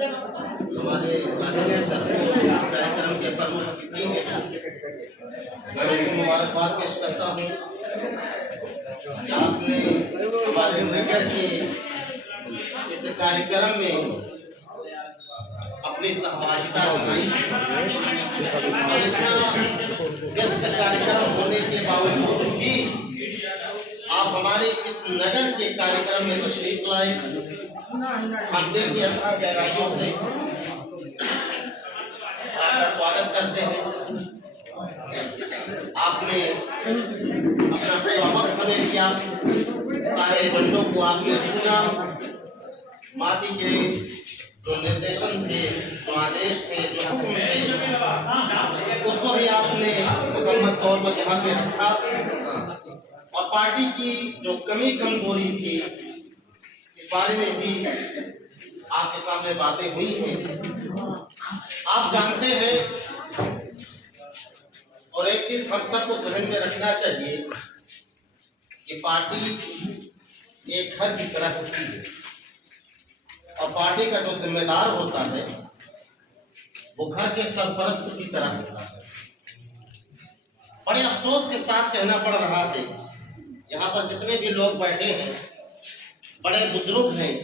हमारे इस कार्यक्रम के प्रमुख अतिथि हैं, मैं उनको मुबारकबाद पेश करता हूँ कि आपने हमारे नगर के इस कार्यक्रम में अपनी सहभागिता जताई और इतना व्यस्त कार्यक्रम होने के बावजूद भी आप हमारे इस नगर के कार्यक्रम में तशरीफ लाए। हम दिल की अथाह गहराइयों से आपका स्वागत करते हैं। आपने अपना वक्त हमें दिया, सारे एजेंडों को आपने सुना, मादी के जो निर्देशन थे, जो आदेश थे, जो हुक्म थे, उसको भी आपने मुकम्मल तौर पर यहाँ पे रखा और पार्टी की जो कमी कमजोरी थी इस बारे में भी आपके सामने बातें हुई हैं। आप जानते हैं और एक चीज हम सबको ज़हन में रखना चाहिए कि पार्टी एक घर की तरह होती है और पार्टी का जो जिम्मेदार होता है वो घर के सरपरस्त की तरह होता है। बड़े अफसोस के साथ कहना पड़ रहा है, यहाँ पर जितने भी लोग बैठे हैं बड़े बुजुर्ग हैं,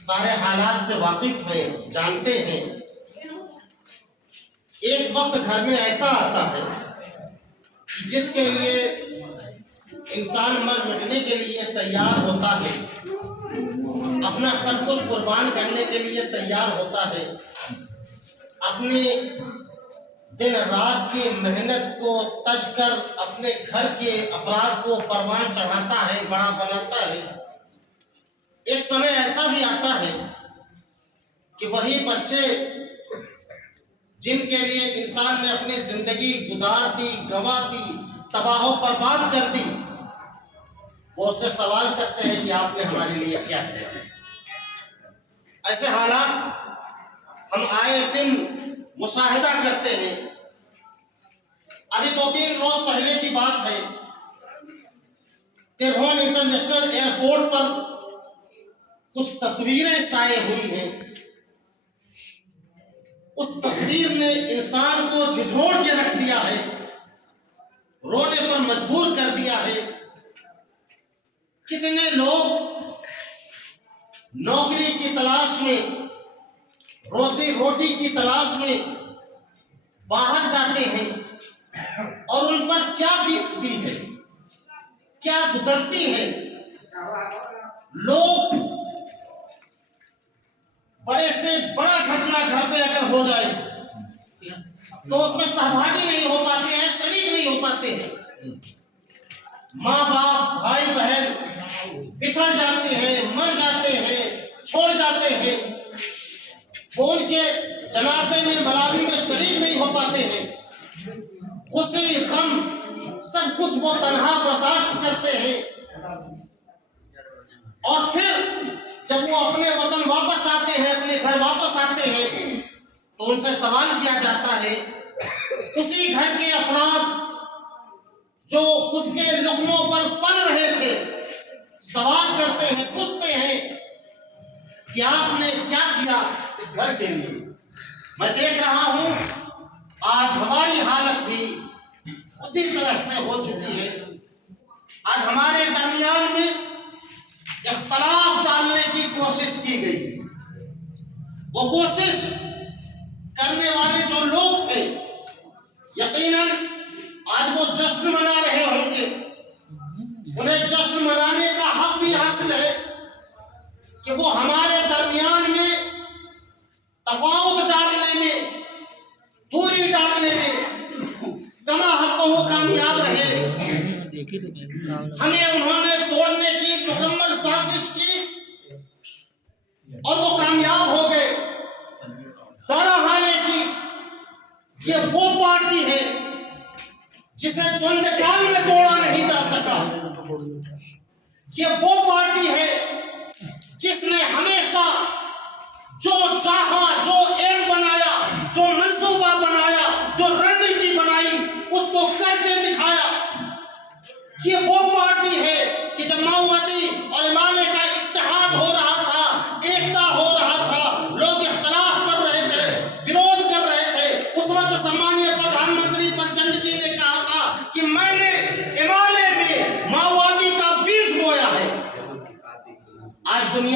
सारे हालात से वाकिफ हैं, जानते हैं। एक वक्त घर में ऐसा आता है कि जिसके लिए इंसान मर मिटने के लिए तैयार होता है, अपना सब कुछ कुर्बान करने के लिए तैयार होता है, अपने दिन रात की मेहनत को तज कर अपने घर के अफराद को परवान चढ़ाता है, बड़ा बनाता है। एक समय ऐसा भी आता है कि वही बच्चे जिनके लिए इंसान ने अपनी जिंदगी गुजार दी, गंवा दी, तबाह बर्बाद कर दी, वो उससे सवाल करते हैं कि आपने हमारे लिए क्या किया। ऐसे हालात हम आए दिन मुशाहिदा करते हैं। अभी 2-3 रोज पहले की बात है, तिरहुन इंटरनेशनल एयरपोर्ट पर कुछ तस्वीरें शाये हुई हैं। उस तस्वीर ने इंसान को झिझोड़ के रख दिया है, रोने पर मजबूर कर दिया है। कितने लोग नौकरी की तलाश में, रोजी रोटी की तलाश में बाहर जाते हैं और उन पर क्या बीतती है, क्या गुजरती है। लोग बड़े से बड़ा घटना घर पे अगर हो जाए तो उसमें सहभागी नहीं हो पाते हैं, शरीक नहीं हो पाते हैं। माँ बाप, भाई बहन बिछड़ जाते हैं, मर जाते हैं, छोड़ जाते हैं। वो उनके जनाजे में, मलावी में शरीक नहीं हो पाते हैं। खुशी गम सब कुछ वो तन्हा बर्दाश्त करते हैं और फिर जब वो अपने वतन वापस आते हैं, अपने घर वापस आते हैं, तो उनसे सवाल किया जाता है। उसी घर के अफराद जो उसके लुकमों पर पल रहे थे सवाल करते हैं, पूछते हैं कि आपने क्या किया इस घर के लिए। मैं देख रहा हूं आज हमारी हालत भी उसी तरह से हो चुकी है। आज हमारे दरमियान में इख्तलाफ डालने की कोशिश की गई। वो कोशिश करने वाले जो लोग थे, यकीनन आज वो जश्न मना रहे होंगे। उन्हें जश्न मनाने का हक भी हासिल है कि वो हमारे दरमियान में तफावत डालने में, दूरी डालने में कमा हक वो कामयाब रहे। हमें उन्होंने तोड़ने की मुकम्मल साजिश की और वो कामयाब हो गए। दारा है कि ये वो पार्टी है जिसे द्वंद्वकाल में तोड़ा नहीं जा सका। ये वो पार्टी है जिसने हमेशा जो चाहा, जो एम बनाया, जो मंसूबा बनाया, जो रणनीति बनाई, उसको करके दिखाया। ये वो पार्टी है कि जब माओवादी और हिमालय का इत्तेहाद हो रहा था, एकता हो रहा था,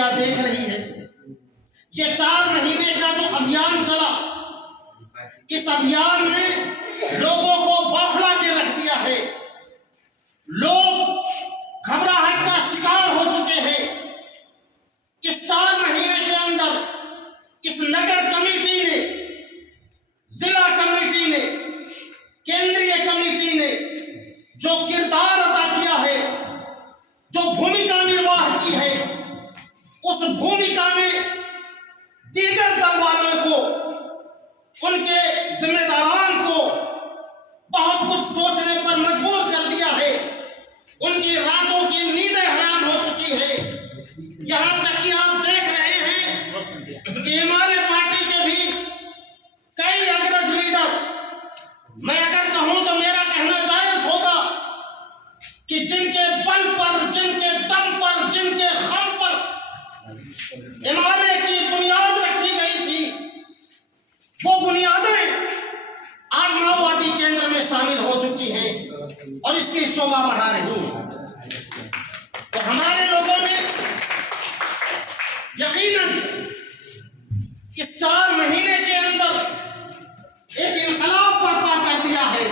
दुनिया देख रही है। ये 4 महीने का जो अभियान चला, इस अभियान ने लोगों को बौखला के रख दिया है। लोग घबराहट का शिकार हो चुके हैं। इस 4 महीने के अंदर इस नगर कमेटी ने, जिला कमेटी ने, केंद्रीय कमेटी ने जो किरदार अदा किया है, जो भूमिका निर्वाह की है, उस भूमिका ने दीगर दल वालों को, उनके जिम्मेदारान को बहुत कुछ सोचने पर मजबूर कर दिया है। उनकी रातों की नींदें हराम हो चुकी है। यहां तक कि आप देख रहे हैं कि हमारे पार्टी के भी कई अग्रज लीडर, मैं अगर कहूं तो मेरा कहना जायज होगा कि जिनके बल पर, जिनके दम पर, जिनके खम पर इमारत की बुनियाद रखी गई थी, वो बुनियादें आज माओवादी केंद्र में शामिल हो चुकी हैं और इसकी शोभा बढ़ा रही हैं। तो हमारे लोगों ने यकीनन इस 4 महीने के अंदर एक इनकलाब बर्पा कर दिया है।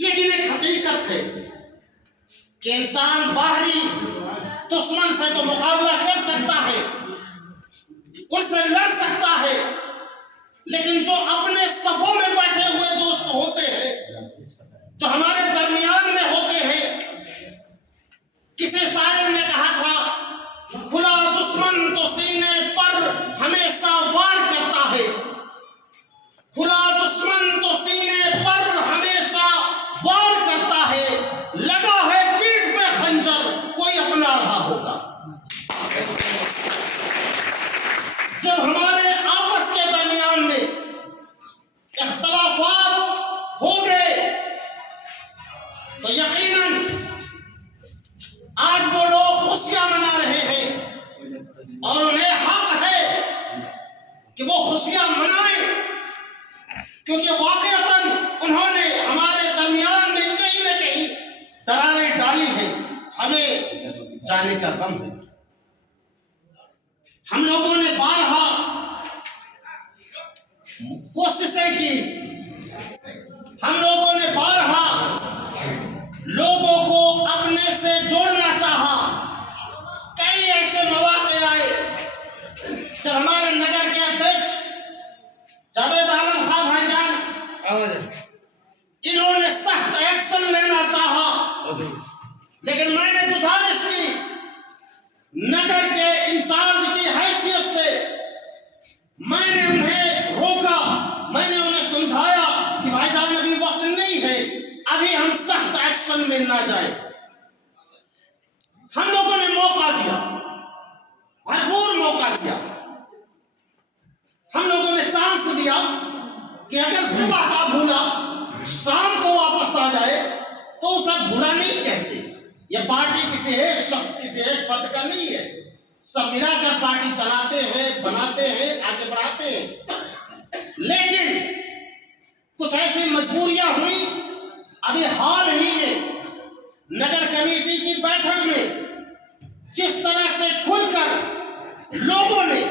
लेकिन एक हकीकत है कि इंसान बाहरी दुश्मन से तो मुकाबला कर सकता है, उनसे लड़ सकता है, लेकिन जो अपने सफों में बैठे हुए दोस्त होते हैं, जो हमारे दरमियान में होते हैं, किसी शायर ने कहा था, खुला दुश्मन तो सीने पर हमेशा वार करता है, खुला दुश्मन तो सीने पर हमेशा वार करता है, लगा है पीठ पे खंजर कोई अपना रहा होगा। जब हमारे आपस के दरमियान में इख्तलाफात हो गए तो यकीनन आज वो लोग खुशियां मना रहे हैं और उन्हें हक है कि वो खुशियां मनाएं, क्योंकि वाकईतन उन्होंने हमारे दरमियान में कहीं न कहीं दरारें डाली है। हमें जाने का गम है। हम लोगों ने बारहा कोशिशें की, हम लोगों ने बारहा लोगों को अपने से जोड़ना चाहा। कई ऐसे मौके आए जब हमारे नगर के अध्यक्ष जावेद आलम खान भाईजान, इन्होंने सख्त एक्शन लेना चाहा, लेकिन मैंने गुजारिश की नगर के इंचार्ज की हैसियत से, मैंने उन्हें रोका, मैंने उन्हें समझाया कि भाईजान अभी वक्त नहीं है, अभी हम सख्त एक्शन में ना जाए। हम लोगों ने मौका दिया, भरपूर मौका दिया। हम लोगों ने चांस दिया कि अगर सुबह का भूला शाम को वापस आ जाए तो उसे भूला नहीं कहते। यह पार्टी किसी एक शख्स, किसी एक पद का नहीं है। सब मिलाकर पार्टी चलाते हैं, बनाते हैं, आगे बढ़ाते हैं। लेकिन कुछ ऐसी मजबूरियां हुई। अभी हाल ही में नगर कमेटी की बैठक में जिस तरह से खुलकर लोगों ने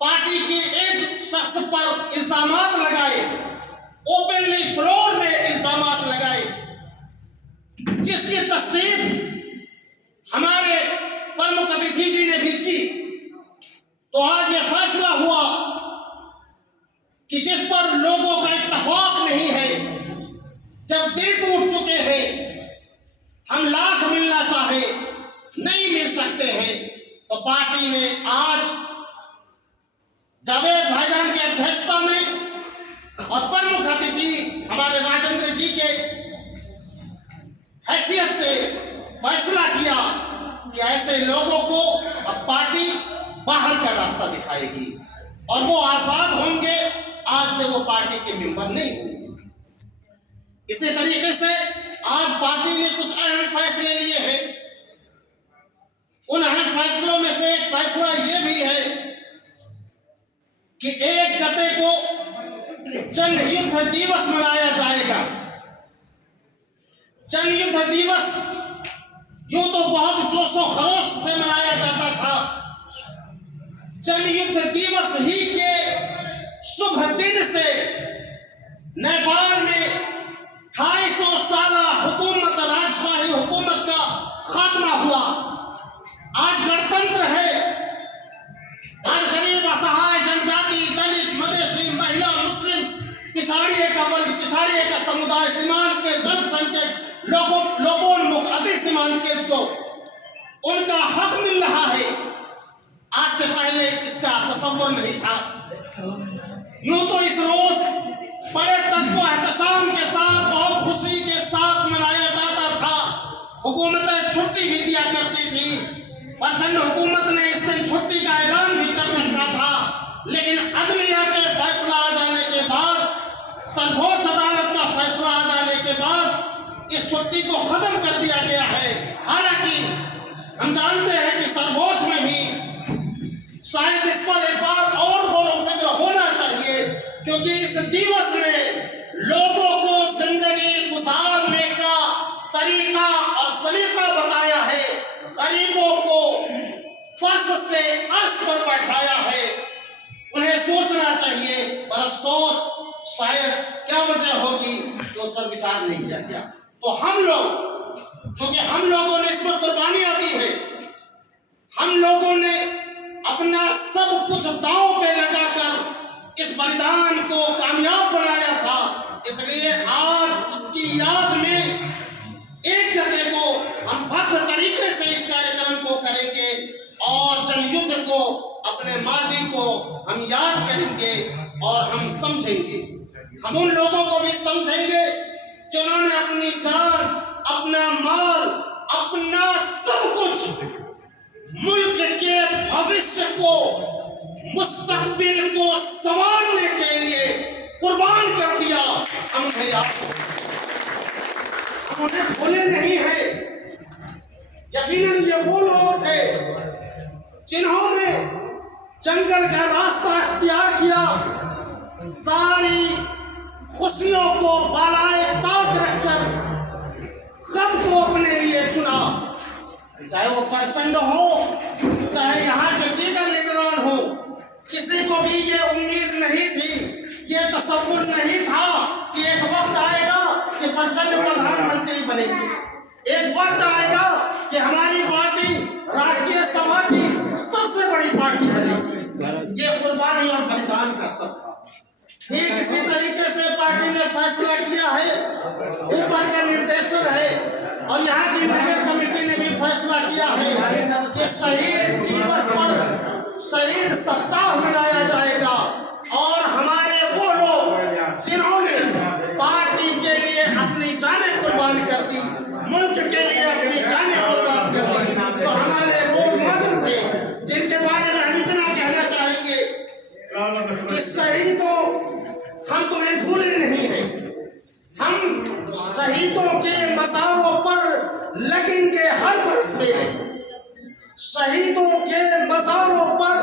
पार्टी के एक शख्स पर इल्जामात लगाए, ओपनली फ्लोर में इल्जामात लगाए, जिसकी तस्दीक हमारे प्रमुख अतिथि जी ने भी की, तो आज यह फैसला हुआ कि जिस पर लोगों का इत्तेफाक नहीं है, जब दिल टूट चुके हैं, हम लाख मिलना चाहे नहीं मिल सकते हैं, तो पार्टी ने आज जावेद भाईजान की अध्यक्षता में और प्रमुख अतिथि हमारे राजेंद्र जी के हैसियत से फैसला किया कि ऐसे लोगों को अब पार्टी बाहर का रास्ता दिखाएगी और वो आजाद होंगे। आज से वो पार्टी के मेंबर नहीं होंगे। इसी तरीके से आज पार्टी ने कुछ अहम फैसले लिए हैं। उन अहम फैसलों में से एक फैसला ये भी है कि 1 गते को जनयुद्ध दिवस मनाया जाएगा। जनयुद्ध दिवस यूं तो बहुत जोशो खरोश से मनाया जाता था। जन युद्ध दिवस ही के शुभ दिन से नेपाल में 250 साल हुकूमत, राजशाही हुकूमत का खात्मा हुआ। आज गणतंत्र है। आज गरीब, असहाय, जनजाति, दलित, मधेसी, महिला, मुस्लिम, पिछाड़िए का वर्ग, पिछाड़िए का समुदाय, सीमांत के अल्पसंख्यक लोगोन्मुख, अति सीमांत के को उनका हक मिल रहा है। आज से पहले इसका तस्वर नहीं था। यूं तो इस रोज बड़े तस्व एहतशाम के साथ, बहुत खुशी के साथ मनाया जाता था। हुकूमतें छुट्टी भी दिया करती थी। प्रचंड हुकूमत ने इस दिन छुट्टी का ऐलान भी कर रखा था, लेकिन अदलिया के फैसला आ जाने के बाद, सर्वोच्च अदालत का फैसला आ जाने के बाद इस छुट्टी को खत्म कर दिया गया है। हालांकि हम जानते हैं कि सर्वोच्च में भी शायद इस पर एक बार और गौर व फिक्र होना चाहिए, क्योंकि इस दिवस में लोगों को जिंदगी गुजारने का तरीका और सलीका बताया है। गरीबों को फर्श से अर्श पर बैठाया है। उन्हें सोचना चाहिए, पर अफसोस शायद क्या वजह होगी कि उस पर विचार नहीं किया गया। तो हम लोग, चूंकि हम लोगों ने इसमें कुर्बानियां दी है, हम लोगों ने अपना सब कुछ दांव पे लगाकर इस बलिदान को कामयाब बनाया था, इसलिए आज उसकी याद में एक जगह को हम भव्य तरीके से इस कार्यक्रम को करेंगे और जनयुद्ध को, अपने माजी को हम याद करेंगे और हम समझेंगे। हम उन लोगों को भी समझेंगे जिन्होंने अपनी जान, अपना माल, अपना सब कुछ मुल्क के भविष्य को, मुस्तकबिल को संवारने के लिए कुर्बान कर दिया। हम उन्हें भूले नहीं है। यकीनन ये वो लोग थे जिन्होंने जंगल का रास्ता इख्तियार किया, सारी खुशियों को बालाए ताक रखकर गम को अपने लिए चुना। चाहे वो प्रचंड हो, चाहे यहाँ के दीगर लीडरान हो, किसी को भी ये उम्मीद नहीं थी, ये तसव्वुर नहीं था कि एक वक्त आएगा कि प्रचंड प्रधानमंत्री बनेगी, एक वक्त आएगा कि हमारी पार्टी राष्ट्रीय सभा की सबसे बड़ी पार्टी बनेगी। ये कुर्बानी और बलिदान का सब था। ठीक इसी तरीके से पार्टी ने फैसला किया है, ऊपर का निर्देशन है और यहाँ की नगर कमेटी ने भी फैसला किया है कि शहीद दिवस पर शहीद सप्ताह मनाया जाएगा और हमारे वो लोग जिन्होंने पार्टी के लिए अपनी जानें कुर्बान कर दी, मुल्क के लिए अपनी जानें कुर्बान कर दी, जो हमारे रोल मॉडल थे, जिनके बारे में हम इतना कहना चाहेंगे कि शहीदों, हम तुम्हें भूले नहीं हैं। हम शहीदों के मज़ारों पर लगेंगे हर बरस मेले, शहीदों के मज़ारों पर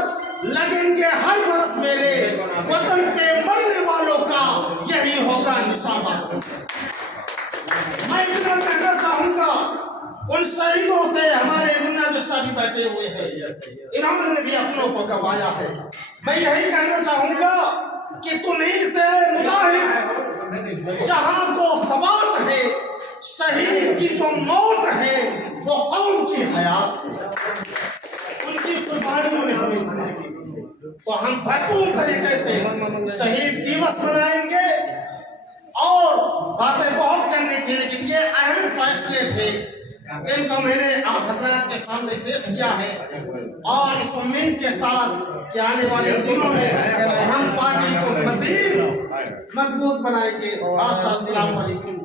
लगेंगे हर बरस मेले, वतन पे मरने वालों का यही होगा निशान। मैं इतना कहना चाहूंगा उन शहीदों से, हमारे मुन्ना चचा भी बैठे हुए हैं, इन्होंने भी अपनों को गवाया है। मैं यही कहना चाहूंगा कि तुम्हीं से मुजाहिद जहां को सबात है, शहीद की जो मौत है वो कौम की हयात है। उनकी कुर्बानियों ने हमें जिंदगी दी है, तो हम भरपूर तरीके से शहीद दिवस मनाएंगे। और बातें बहुत करनी थी, लेकिन ये अहम फैसले थे जिनको मैंने आप हज़रात के सामने पेश किया है और इस उम्मीद के साथ कि आने वाले दिनों में हम पार्टी को मज़ीद मजबूत बनाएंगे। अस्सलाम वालेकुम।